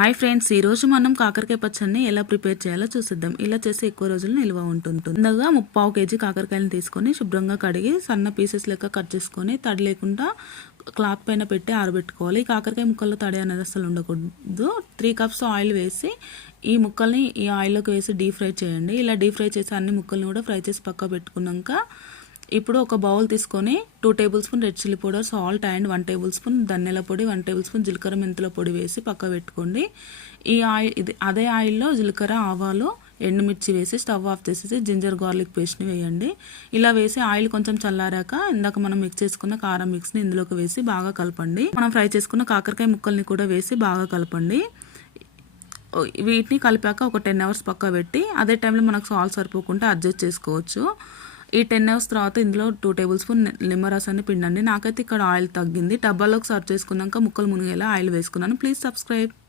Hi friends, ఈ రోజు మనం కాకరకాయ పచ్చడిని ఎలా ప్రిపేర్ చేయాలో చూసిద్దాం. ఇలా చేసి ఎక్కువ రోజులు నిల్వ ఉంటుంది. ముందుగా 3/4 కేజీ కాకరకాయలను తీసుకొని శుభ్రంగా కడిగి సన్న పీసెస్ లెక్క కట్ చేసుకొని తడి లేకుండా క్లాత్ పైన పెట్టి ఆరబెట్టుకోవాలి. ఈ కాకరకాయ ముక్కల్లో తడి అనేది అసలు ఉండకూడదు. 3 కప్స్ ఆయిల్ వేసి ఈ ముక్కల్ని ఈ ఆయిల్లోకి వేసి డీప్ ఫ్రై చేయండి. ఇలా డీప్ ఫ్రై చేసి అన్ని ముక్కల్ని కూడా ఫ్రై చేసి పక్క పెట్టుకున్నాక ఇప్పుడు ఒక బౌల్ తీసుకొని 2 table spoon red chilli powder, salt and 1 table spoon ధనియాల పొడి, 1 టేబుల్ స్పూన్ జీలకర్ర మెంతుల పొడి వేసి పక్క పెట్టుకోండి. ఈ ఆయిల్ అదే ఆయిల్లో జీలకర్ర, ఆవాలు, ఎండుమిర్చి వేసి స్టవ్ ఆఫ్ చేసేసి జింజర్ గార్లిక్ పేస్ట్ని వేయండి. ఇలా వేసి ఆయిల్ కొంచెం చల్లారాక ఇందాక మనం మిక్స్ చేసుకున్న కారం మిక్స్ని ఇందులోకి వేసి బాగా కలపండి. మనం ఫ్రై చేసుకున్న కాకరకాయ ముక్కల్ని కూడా వేసి బాగా కలపండి. వీటిని కలిపాక ఒక 10 అవర్స్ పక్క పెట్టి అదే టైంలో మనకు సాల్ట్ సరిపోకుంటే అడ్జస్ట్ చేసుకోవచ్చు. ఈ 10 అవర్స్ తర్వాత ఇందులో 2 టేబుల్ స్పూన్ నిమ్మరసాన్ని పిండండి. నాకైతే ఇక్కడ ఆయిల్ తగ్గింది. డబ్బాలోకి సర్వ్ చేసుకున్నాక ముక్కలు మునిగేలా ఆయిల్ వేసుకున్నాను. Please subscribe.